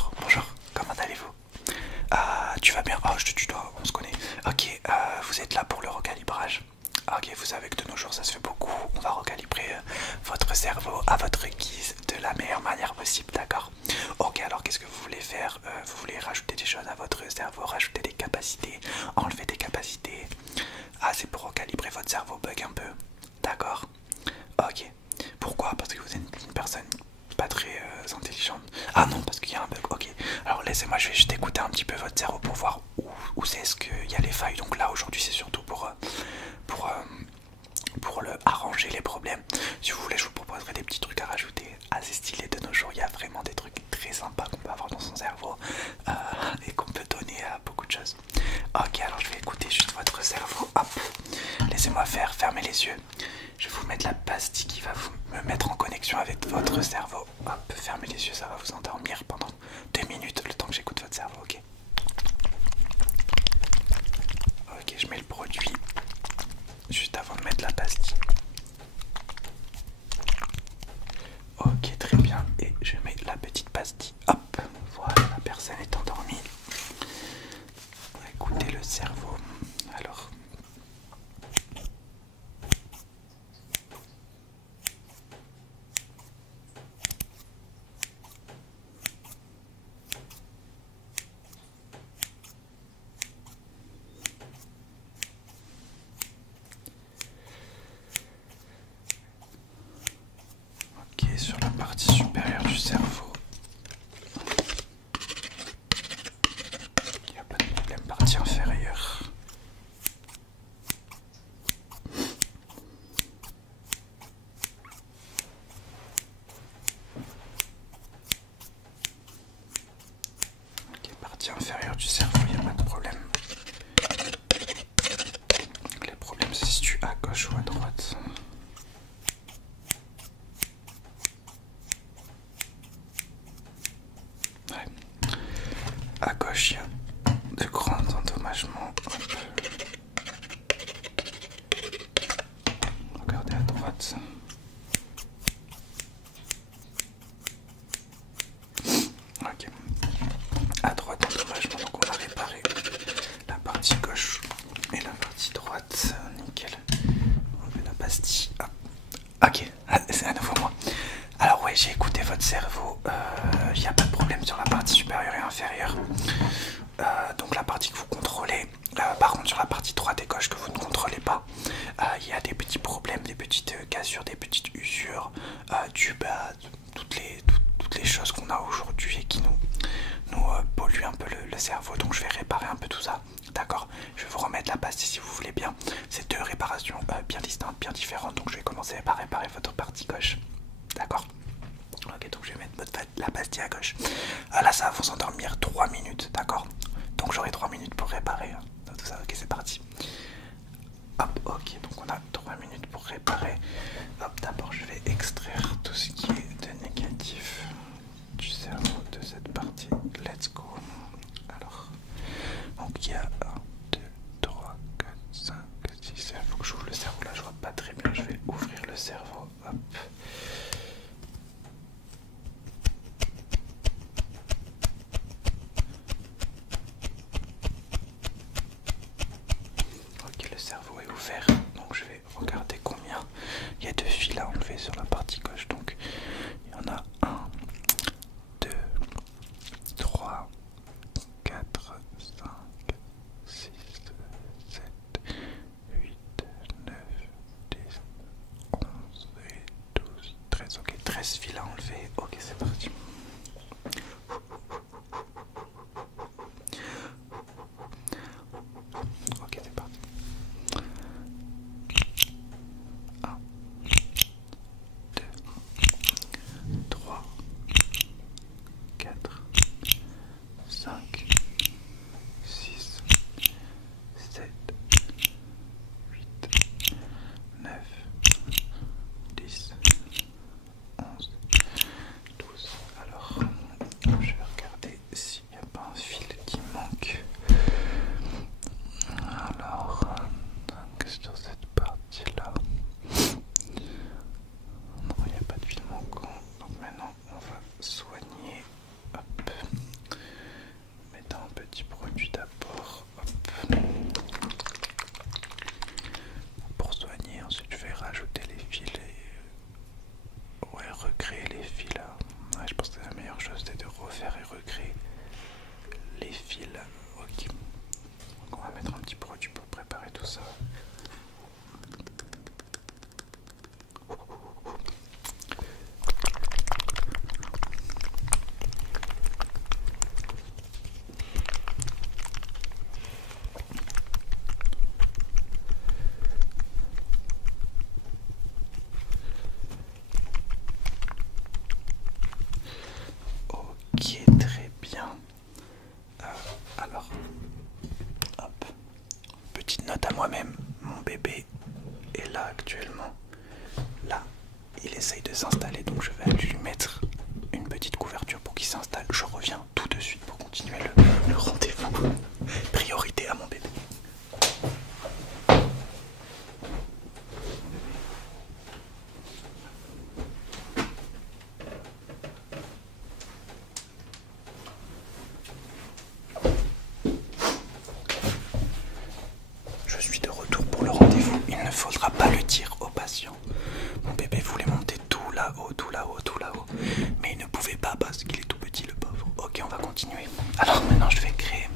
bonjour, bonjour, comment allez-vous? Tu vas bien? Oh, je te tutoie, on se connaît. Ok, vous êtes là pour le recalibrage. Ok, vous savez que de nos jours ça se fait beaucoup. On va recalibrer votre cerveau à votre guise de la meilleure manière possible, d'accord? Ok, alors qu'est-ce que vous voulez faire? Vous voulez rajouter des choses à votre cerveau, rajouter des capacités, enlever des capacités? Ah, c'est pour recalibrer votre cerveau bug un peu. D'accord? Ok. Pourquoi? Parce que vous êtes une personne pas très intelligente. Ah non, parce qu'il y a un bug. Ok. Alors laissez-moi, je vais juste écouter un petit peu votre cerveau pour voir où c'est ce qu'il y a les failles. Donc là, aujourd'hui, c'est surtout pour, euh, pour arranger les problèmes. Si vous voulez, je vous proposerai des petits trucs à rajouter assez stylés de nos jours. Il y a vraiment des trucs très sympas qu'on peut avoir dans son cerveau et qu'on peut donner à beaucoup de choses. Ok, alors je vais écouter juste votre cerveau. Hop, laissez-moi faire, fermez les yeux. Je vais vous mettre la pastille qui va me mettre en connexion avec votre cerveau. Hop, fermez les yeux, ça va vous endormir pendant 2 minutes, le temps que j'écoute votre cerveau, ok? Ok, je mets le produit juste avant de mettre la pastille. Ok, très bien. Et je mets la petite pastille. Hop, voilà, la personne est endormie. Écoutez le cerveau. Alors... Ok, sur la partie supérieure du cerveau. Il n'y a pas de problème, partie inférieure. Ok, partie inférieure du cerveau, il n'y a pas de problème. Les problèmes se situent à gauche ou à droite. Ouais. À gauche, il y a de grands endommagements. Hop. Regardez à droite. Ok. À droite, endommagement, donc on a réparé la partie gauche et la partie droite. Nickel. On met la pastille. Hop. Ok, c'est à nouveau moi. Alors ouais, j'ai écouté votre cerveau. Il n'y a pas de problème sur la partie supérieure et inférieure. Donc la partie que vous contrôlez. Par contre, sur la partie droite et gauche que vous ne contrôlez pas, il y a des petits problèmes, des petites cassures, des petites usures, toutes les choses qu'on a aujourd'hui et qui nous polluent un peu le cerveau. Donc je vais réparer un peu tout ça. D'accord? Je vais vous remettre la pastille si vous voulez bien. C'est deux réparations bien distinctes, bien différentes. Donc je vais commencer par réparer votre partie gauche. D'accord? Ok, donc je vais mettre la pastille à gauche. Là, ça va vous endormir 3 minutes, d'accord? Donc j'aurai 3 minutes pour réparer tout ça. Ok, c'est parti. Hop, ok, donc on a 3 minutes pour réparer. Hop, d'abord je vais extraire tout ce qui est de négatif du cerveau de cette partie. Let's go. Alors, donc il y a 1, 2, 3, 4, 5, 6. Il faut que j'ouvre le cerveau. Là, je vois pas très bien. Je vais ouvrir le cerveau. Hop. Ok, le cerveau est ouvert, donc je vais regarder combien il y a de fils à enlever sur la partie gauche. Donc fil. Ok. Donc on va mettre un petit produit pour préparer tout ça. Ok, très bien. Alors, hop. Petite note à moi-même. Mon bébé est là actuellement. Là, il essaye de s'installer, donc je vais lui mettre une petite couverture pour qu'il s'installe. Je reviens tout de suite pour continuer le rendez-vous. Priorité à mon bébé. Je suis de retour pour le rendez-vous. Il ne faudra pas le dire aux patients. Mon bébé voulait monter tout là-haut, tout là-haut, tout là-haut. Mais il ne pouvait pas parce qu'il est tout petit, le pauvre. Ok, on va continuer. Alors maintenant, je vais créer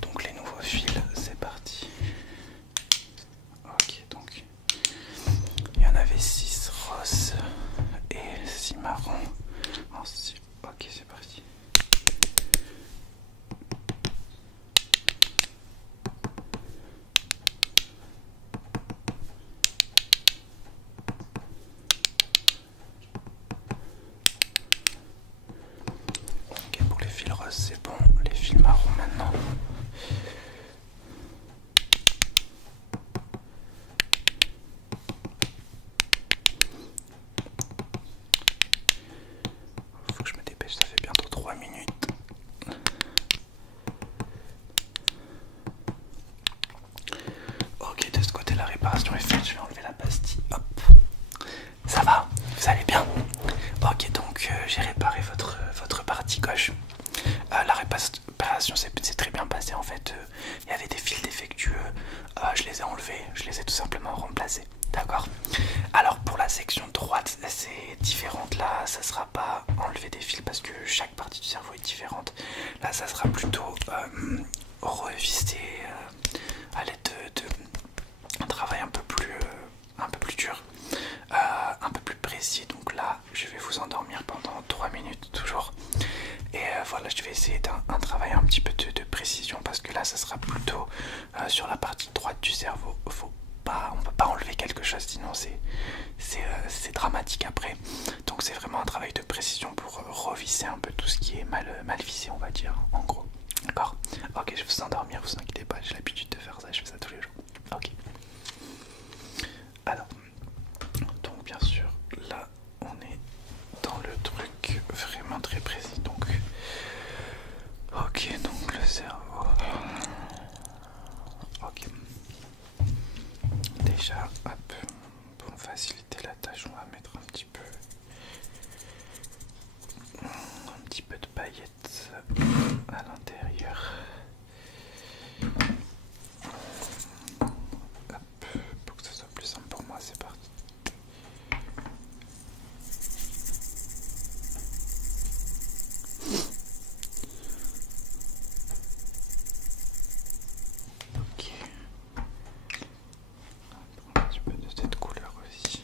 donc les nouveaux fils. C'est parti. Ok, donc il y en avait 6 roses et 6 marrons. Ensuite, ok, c'est parti. Ok, pour les fils roses, c'est bon. Les fils marrons maintenant. Faut que je me dépêche, ça fait bientôt 3 minutes. Ok, de ce côté la réparation est faite, je vais enlever la pastille. Hop. Ça va? Vous allez bien? Ok, donc j'ai réparé votre partie gauche. La réparation s'est très bien passée en fait. Il y avait des fils défectueux, je les ai enlevés, je les ai tout simplement remplacés. D'accord? Alors pour la section droite, c'est différente. Là, ça sera pas enlever des fils parce que chaque partie du cerveau est différente. Là, ça sera plutôt revisser à l'aide d'un travail un peu plus dur, un peu plus précis. Donc là, je vais vous endormir pendant 3 minutes toujours. Et voilà, je vais essayer d'un travail un petit peu de précision parce que là, ça sera plutôt sur la partie droite du cerveau. On peut pas enlever quelque chose, sinon c'est dramatique après. Donc c'est vraiment un travail de précision pour revisser un peu tout ce qui est mal visé, on va dire, en gros. D'accord? Ok, je vais vous endormir, vous inquiétez pas, j'ai l'habitude de faire ça, je fais ça tous les jours. Ok. Alors, donc bien sûr, là, on est dans le truc vraiment très précis. Donc, ok, donc le cerveau. Ok. Déjà, hop, pour faciliter la tâche, on va mettre un petit peu de paillettes à l'intérieur. Hop, pour que ça soit plus simple pour moi, c'est parti. Ok. On prend un petit peu de cette couleur aussi.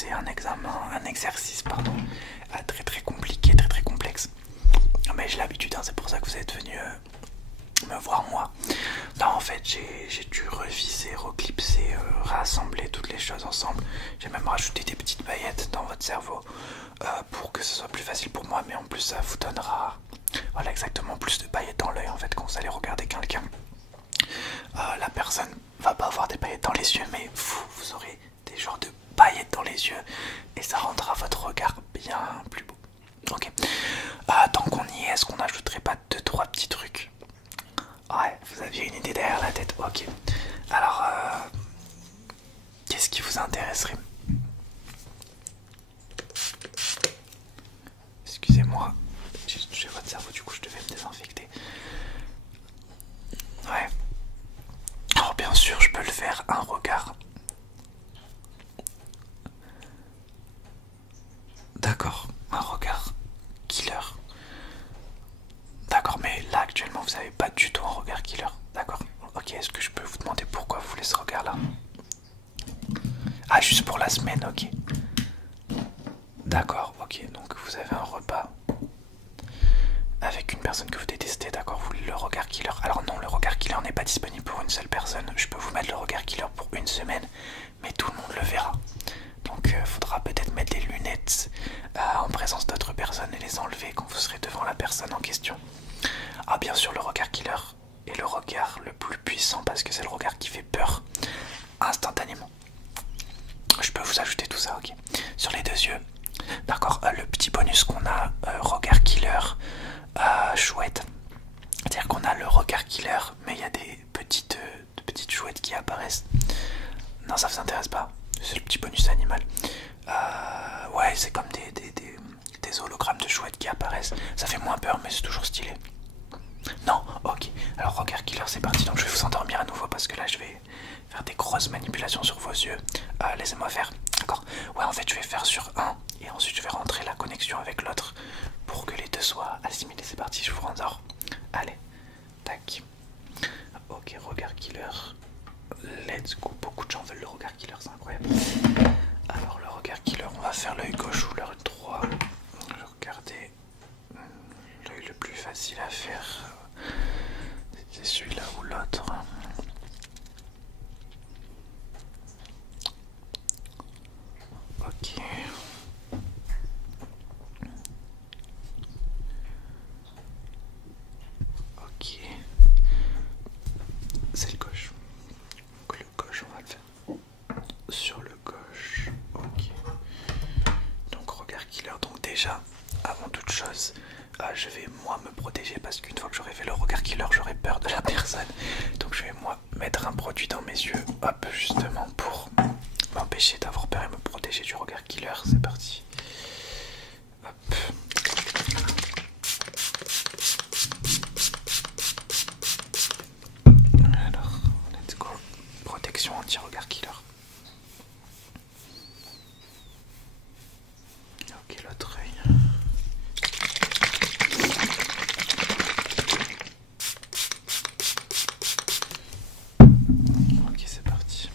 c'est un examen, un exercice, pardon, très très compliqué, très très complexe. Mais j'ai l'habitude, hein, c'est pour ça que vous êtes venu me voir moi. Non, en fait, j'ai dû reviser, reclipser, rassembler toutes les choses ensemble. J'ai même rajouté des petites paillettes dans votre cerveau pour que ce soit plus facile pour moi, mais en plus ça vous donnera, voilà, exactement, plus de paillettes dans l'œil en fait quand vous allez regarder quelqu'un. La personne va pas avoir des paillettes dans les yeux, mais vous aurez des genres de paillettes dans les yeux et ça rendra votre regard bien plus beau. Ok. Tant qu'on y est, est-ce qu'on n'ajouterait pas 2-3 petits trucs? Ouais, vous aviez une idée derrière la tête. Ok. Alors, qu'est-ce qui vous intéresserait? Excusez-moi, j'ai touché votre cerveau, du coup je devais me désinfecter. Ouais. Alors bien sûr, je peux le faire, un regard. D'accord, un regard killer. D'accord, mais là actuellement vous avez pas du tout un regard killer. D'accord. Ok, est-ce que je peux vous demander pourquoi vous voulez ce regard là? Ah, juste pour la semaine, ok. D'accord, ok, donc vous avez un repas avec une personne que vous détestez, d'accord, vous voulez le regard killer. Alors non, le regard killer n'est pas disponible pour une seule personne. Je peux vous mettre le regard killer pour une semaine, mais tout le monde le verra. Donc faudra peut-être mettre des lunettes en présence d'autres personnes et les enlever quand vous serez devant la personne en question. Ah, bien sûr, le regard killer est le regard le plus puissant parce que c'est le regard qui fait peur instantanément. Je peux vous ajouter tout ça, ok. Sur les deux yeux, d'accord, le petit bonus qu'on a, regard killer, chouette. C'est-à-dire qu'on a le regard killer, mais il y a des petites chouettes qui apparaissent. Non, ça vous intéresse pas? C'est le petit bonus animal. Ouais, c'est comme des hologrammes de chouettes qui apparaissent. Ça fait moins peur, mais c'est toujours stylé. Non, ok. Alors regard killer, c'est parti. Donc je vais vous endormir à nouveau parce que là je vais faire des grosses manipulations sur vos yeux. Laissez-moi faire. D'accord. Ouais, en fait je vais faire sur un et ensuite je vais rentrer la connexion avec l'autre pour que les deux soient assimilés. C'est parti, je vous rendors. Allez, tac. Ok, regard killer. Let's go. Beaucoup de gens veulent le regard killer, c'est incroyable. Alors le regard killer, on va faire l'œil gauche ou l'œil droit. Regardez, l'œil le plus facile à faire, c'est celui-là ou l'autre. Ok. Ok. C'est le gauche. Donc le gauche, on va le faire sur le gauche. Ok. Donc regard killer. Donc déjà, avant toute chose, je vais moi me protéger parce qu'une fois que j'aurai fait le regard killer, j'aurai peur de la personne. Donc je vais moi mettre un produit dans mes yeux, hop, justement pour m'empêcher d'avoir peur et me protéger du regard killer. C'est parti. Hop. Alors, let's go. Protection anti-regard killer. Ok, l'autre œil. Ok, c'est parti.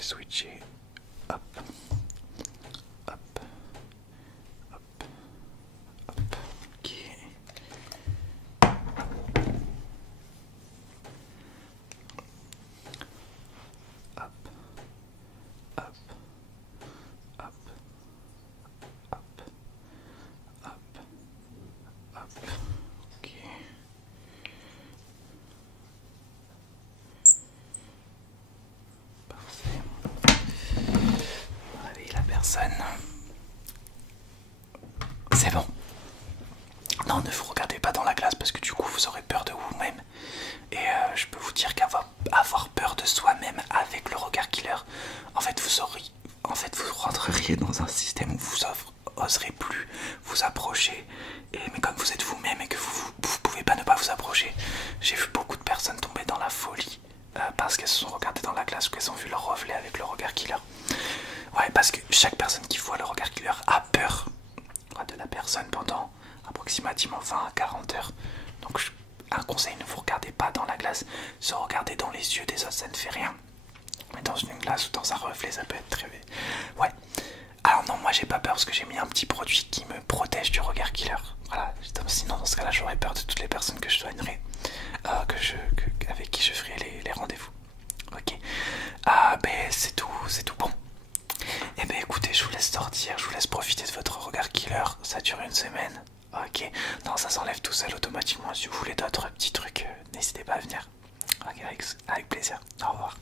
vais switcher. Hop. Hop. Hop. Hop. Ok. Hop. Hop. Hop. Hop. Hop. Hop. Ok. Parfait. Réveille la personne. C'est bon. Non, ne vous regardez pas dans la glace parce que du coup vous aurez peur de vous-même. Et je peux vous dire qu'avoir peur de soi-même avec le regard killer, en fait vous rentreriez dans un système où vous oserez plus vous approcher. Mais comme vous êtes vous-même et que vous pouvez pas ne pas vous approcher, j'ai vu beaucoup de personnes tomber dans la folie parce qu'elles se sont regardées dans la glace ou qu'elles ont vu leur reflet avec le regard killer. Ouais, parce que chaque personne qui voit le regard killer a peur de la personne pendant approximativement 20 à 40 heures. Donc un conseil, ne vous regardez pas dans la glace. Se regarder dans les yeux des autres, ça ne fait rien. Mais dans une glace ou dans un reflet, ça peut être très... Ouais. Alors non, moi j'ai pas peur parce que j'ai mis un petit produit qui me protège du regard killer. Voilà, sinon dans ce cas là j'aurais peur de toutes les personnes que je soignerais, avec qui je ferai les rendez-vous. Ok. Ben c'est tout bon. Et ben écoutez, je vous laisse sortir, je vous laisse profiter de votre regard killer, ça dure une semaine. Ok, non ça s'enlève tout seul automatiquement. Si vous voulez d'autres petits trucs, n'hésitez pas à venir. Ok, avec plaisir, au revoir.